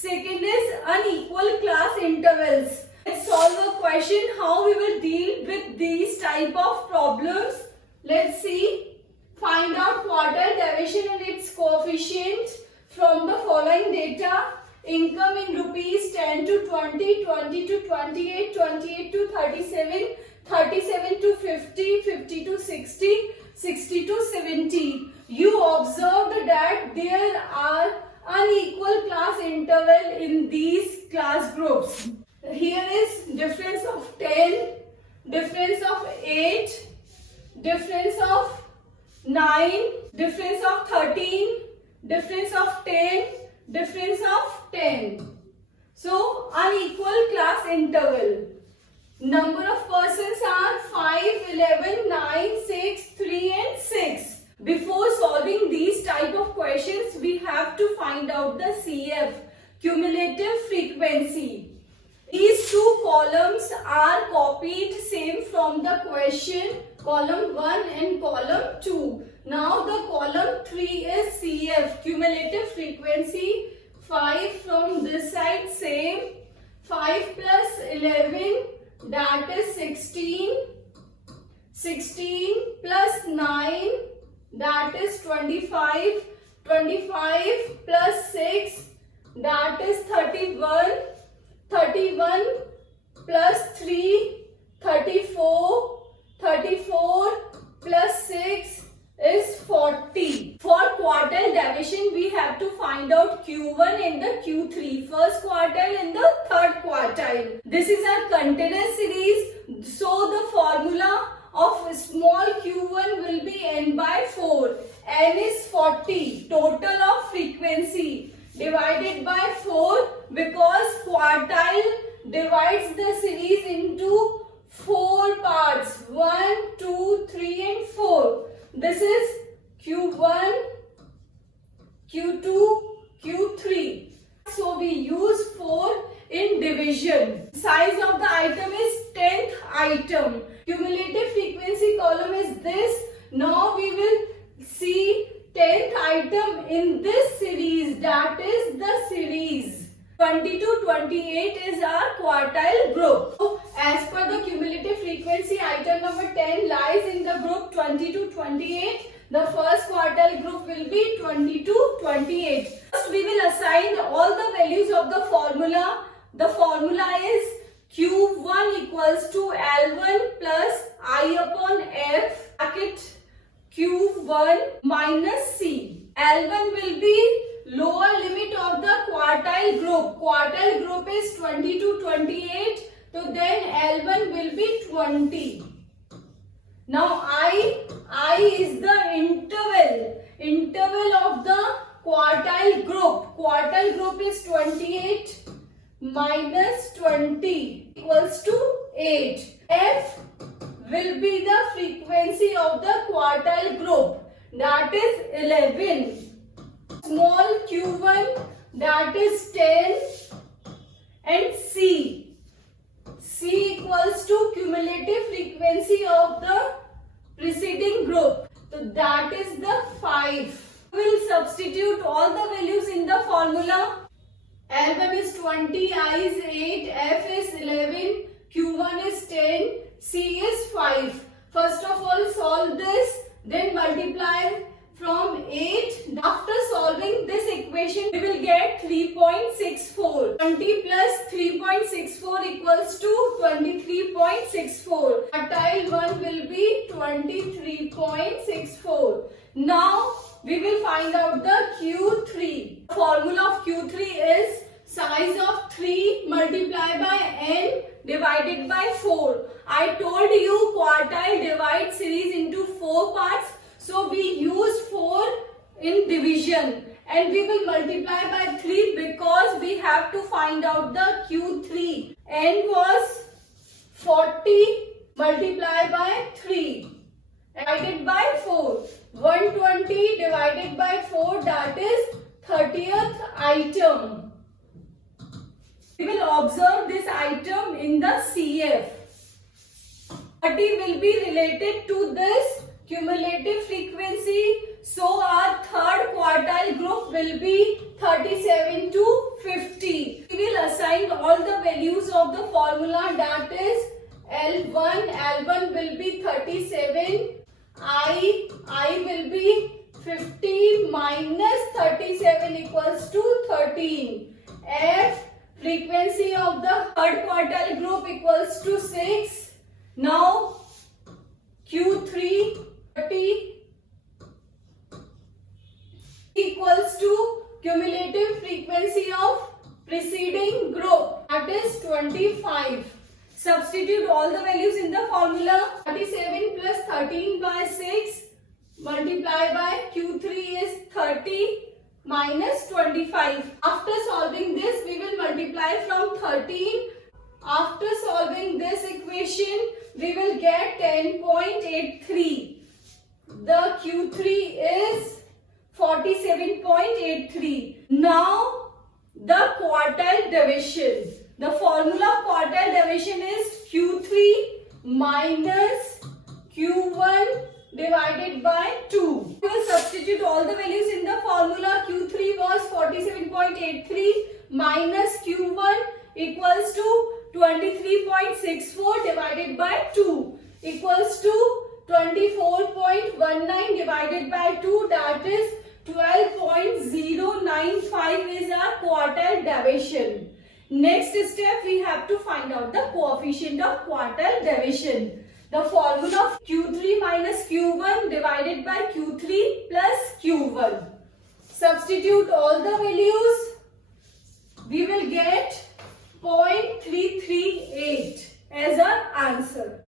Second is unequal class intervals. Let's solve a question how we will deal with these type of problems. Let's see. Find out quartile division and its coefficient from the following data. Income in rupees 10 to 20, 20 to 28, 28 to 37, 37 to 50, 50 to 60, 60 to 70. You observed that there are unequal class interval in these class groups. Here is difference of 10, difference of 8, difference of 9, difference of 13, difference of 10, difference of 10. So unequal class interval. Number of persons are 5, 11, 9, 6, 3 and 6. Before solving these type of questions, we have to find out the CF, cumulative frequency. These two columns are copied same from the question, column 1 and column 2. Now the column 3 is CF, cumulative frequency. 5 from this side same, 5 plus 11 that is 16, 16 plus 9 that is 25, 25 plus 6 that is 31, 31 plus 3, 34, 34 plus 6 is 40. For quartile division, we have to find out Q1 and the Q3, first quartile and the third quartile. This is our continuous series, so the formula of small q1 will be n by 4. N is 40, total of frequency divided by 4 because quartile divides the series into 4 parts, 1, 2, 3 and 4. This is Q1, Q2, Q3. So we use 4 in division. Size of the item is 10th item. Cumulative frequency column is this. Now we will see 10th item in this series, that is the series. 20 to 28 is our quartile group. So as per the cumulative frequency, item number 10 lies in the group 20 to 28. The first quartile group will be 20 to 28. First we will assign all the values of the formula. The formula is Q1 equals to L1 plus I upon F bracket Q1 minus C. L1 will be lower limit of the quartile group. Quartile group is 20 to 28. So then L1 will be 20. Now I is the interval of the quartile group. Quartile group is 28 minus 20 equals to 8. F will be the frequency of the quartile group, that is 11. Small q1 that is 10 and C equals to cumulative frequency of the preceding group. So that is the 5. We will substitute all the values in the formula. L1 is 20, I is 8, F is 11, Q1 is 10, C is 5. First of all solve this, then multiply from 8. After solving this equation, we will get 3.64. 20 plus 3.64 equals to 23.64. Quartile 1 will be 23.64. Now we will find out the Q3. The formula of Q3 is size of 3 multiplied by n divided by 4. I told you quartile divides series into 4 parts. So we use 4 in division and we will multiply by 3 because we have to find out the Q3. N was 40 multiplied by 3 divided by 4. 120 divided by 4, that is 30th item. We will observe this item in the CF. 30 will be related to this cumulative frequency. So our third quartile group will be 37 to 50. of the formula, that is L1. L1 will be 37. I will be 50 minus 37 equals to 13. F, frequency of the third quartile group equals to 6. Now Q3 30 equals to cumulative frequency of preceding group, that is 25. Substitute all the values in the formula. 37 plus 13 by 6 multiply by Q3 is 30 minus 25. After solving this, we will multiply from 13. After solving this equation, we will get 10.83. The Q3 is 47.83. Now the quartile division. The formula of quartile division is Q3 minus Q1 divided by 2. We will substitute all the values in the formula. Q3 was 47.83 minus Q1 equals to 23.64 divided by 2 equals to 24.19 divided by 2, that is 12.095 is our quartile division. Next step, we have to find out the coefficient of quartile division. The formula of Q3 minus Q1 divided by Q3 plus Q1. Substitute all the values. We will get 0.338.